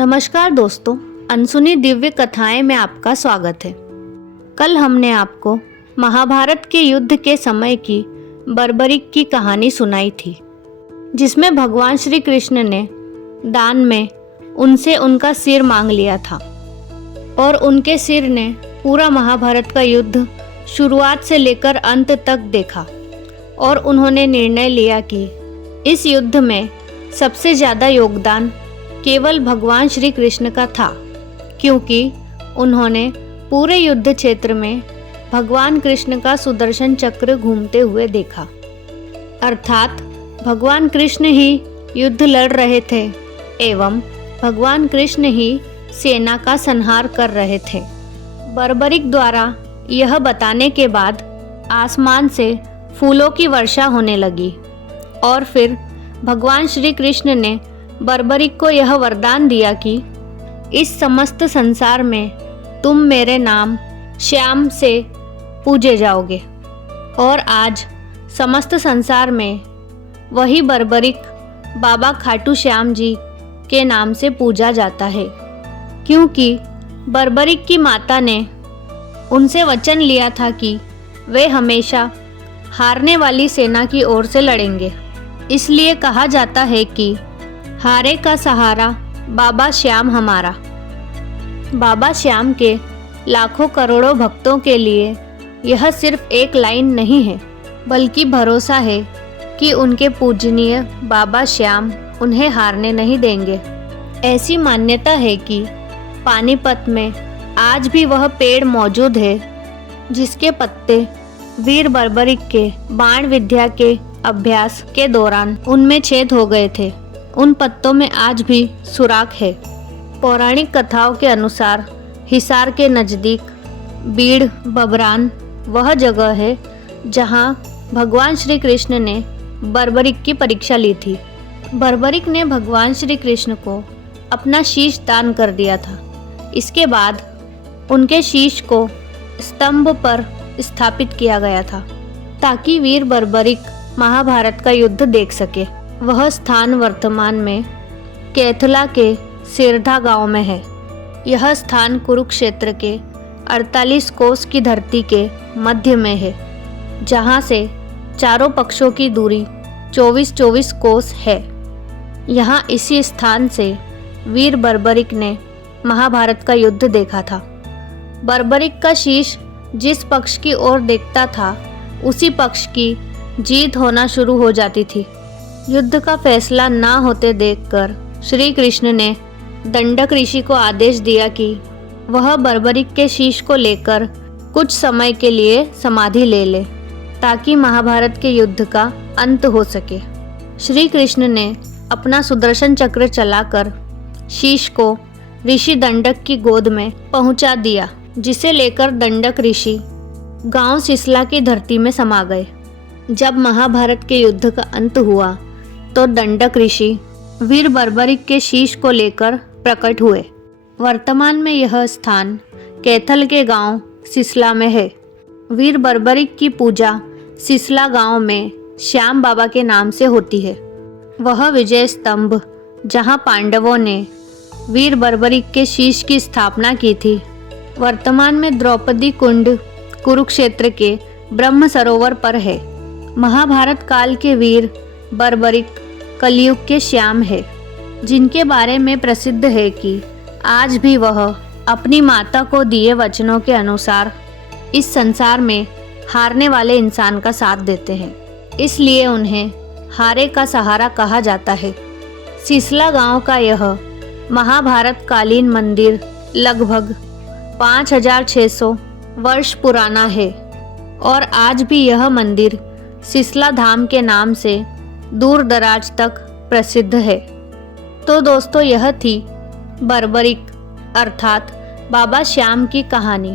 नमस्कार दोस्तों, अनसुनी दिव्य कथाएं में आपका स्वागत है। कल हमने आपको महाभारत के युद्ध के समय की बर्बरीक की कहानी सुनाई थी, जिसमें भगवान श्री कृष्ण ने दान में उनसे उनका सिर मांग लिया था और उनके सिर ने पूरा महाभारत का युद्ध शुरुआत से लेकर अंत तक देखा और उन्होंने निर्णय लिया कि इस युद्ध में सबसे ज़्यादा योगदान केवल भगवान श्री कृष्ण का था, क्योंकि उन्होंने पूरे युद्ध क्षेत्र में भगवान कृष्ण का सुदर्शन चक्र घूमते हुए देखा। अर्थात भगवान कृष्ण ही युद्ध लड़ रहे थे एवं भगवान कृष्ण ही सेना का संहार कर रहे थे। बर्बरीक द्वारा यह बताने के बाद आसमान से फूलों की वर्षा होने लगी और फिर भगवान श्री कृष्ण ने बर्बरीक को यह वरदान दिया कि इस समस्त संसार में तुम मेरे नाम श्याम से पूजे जाओगे। और आज समस्त संसार में वही बर्बरीक बाबा खाटू श्याम जी के नाम से पूजा जाता है, क्योंकि बर्बरीक की माता ने उनसे वचन लिया था कि वे हमेशा हारने वाली सेना की ओर से लड़ेंगे। इसलिए कहा जाता है कि हारे का सहारा बाबा श्याम हमारा। बाबा श्याम के लाखों करोड़ों भक्तों के लिए यह सिर्फ एक लाइन नहीं है, बल्कि भरोसा है कि उनके पूजनीय बाबा श्याम उन्हें हारने नहीं देंगे। ऐसी मान्यता है कि पानीपत में आज भी वह पेड़ मौजूद है जिसके पत्ते वीर बर्बरीक के बाण विद्या के अभ्यास के दौरान उनमें छेद हो गए थे। उन पत्तों में आज भी सुराख है। पौराणिक कथाओं के अनुसार हिसार के नज़दीक बीड़ बबरान वह जगह है जहां भगवान श्री कृष्ण ने बर्बरीक की परीक्षा ली थी। बर्बरीक ने भगवान श्री कृष्ण को अपना शीश दान कर दिया था। इसके बाद उनके शीश को स्तंभ पर स्थापित किया गया था ताकि वीर बर्बरीक महाभारत का युद्ध देख सके। वह स्थान वर्तमान में कैथला के सिरधा गांव में है। यह स्थान कुरुक्षेत्र के 48 कोस की धरती के मध्य में है, जहां से चारों पक्षों की दूरी 24-24 कोस है। यहाँ इसी स्थान से वीर बर्बरीक ने महाभारत का युद्ध देखा था। बर्बरीक का शीश जिस पक्ष की ओर देखता था, उसी पक्ष की जीत होना शुरू हो जाती थी। युद्ध का फैसला ना होते देखकर श्री कृष्ण ने दंडक ऋषि को आदेश दिया कि वह बर्बरीक के शीश को लेकर कुछ समय के लिए समाधि ले ले, ताकि महाभारत के युद्ध का अंत हो सके। श्री कृष्ण ने अपना सुदर्शन चक्र चलाकर शीश को ऋषि दंडक की गोद में पहुंचा दिया, जिसे लेकर दंडक ऋषि गांव सिसला की धरती में समा गए। जब महाभारत के युद्ध का अंत हुआ तो दंडक ऋषि वीर बर्बरीक के शीश को लेकर प्रकट हुए। वर्तमान में यह स्थान कैथल के गांव सिसला में है। वीर बर्बरीक की पूजा सिसला गांव में श्याम बाबा के नाम से होती है। वह विजय स्तंभ जहां पांडवों ने वीर बर्बरीक के शीश की स्थापना की थी, वर्तमान में द्रौपदी कुंड कुरुक्षेत्र के ब्रह्म सरोवर पर है। महाभारत काल के वीर बर्बरीक कलयुग के श्याम है, जिनके बारे में प्रसिद्ध है कि आज भी वह अपनी माता को दिए वचनों के अनुसार इस संसार में हारने वाले इंसान का साथ देते हैं। इसलिए उन्हें हारे का सहारा कहा जाता है। सिसला गांव का यह महाभारत कालीन मंदिर लगभग 5600 वर्ष पुराना है और आज भी यह मंदिर सिसला धाम के नाम से दूर दराज तक प्रसिद्ध है। तो दोस्तों, यह थी बर्बरीक अर्थात बाबा श्याम की कहानी।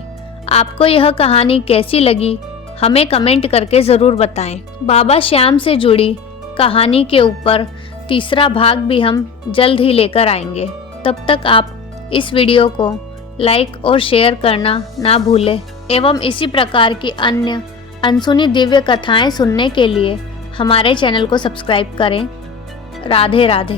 आपको यह कहानी कैसी लगी हमें कमेंट करके ज़रूर बताएं। बाबा श्याम से जुड़ी कहानी के ऊपर तीसरा भाग भी हम जल्द ही लेकर आएंगे। तब तक आप इस वीडियो को लाइक और शेयर करना ना भूलें एवं इसी प्रकार की अन्य अनसुनी दिव्य कथाएं सुनने के लिए हमारे चैनल को सब्सक्राइब करें। राधे राधे।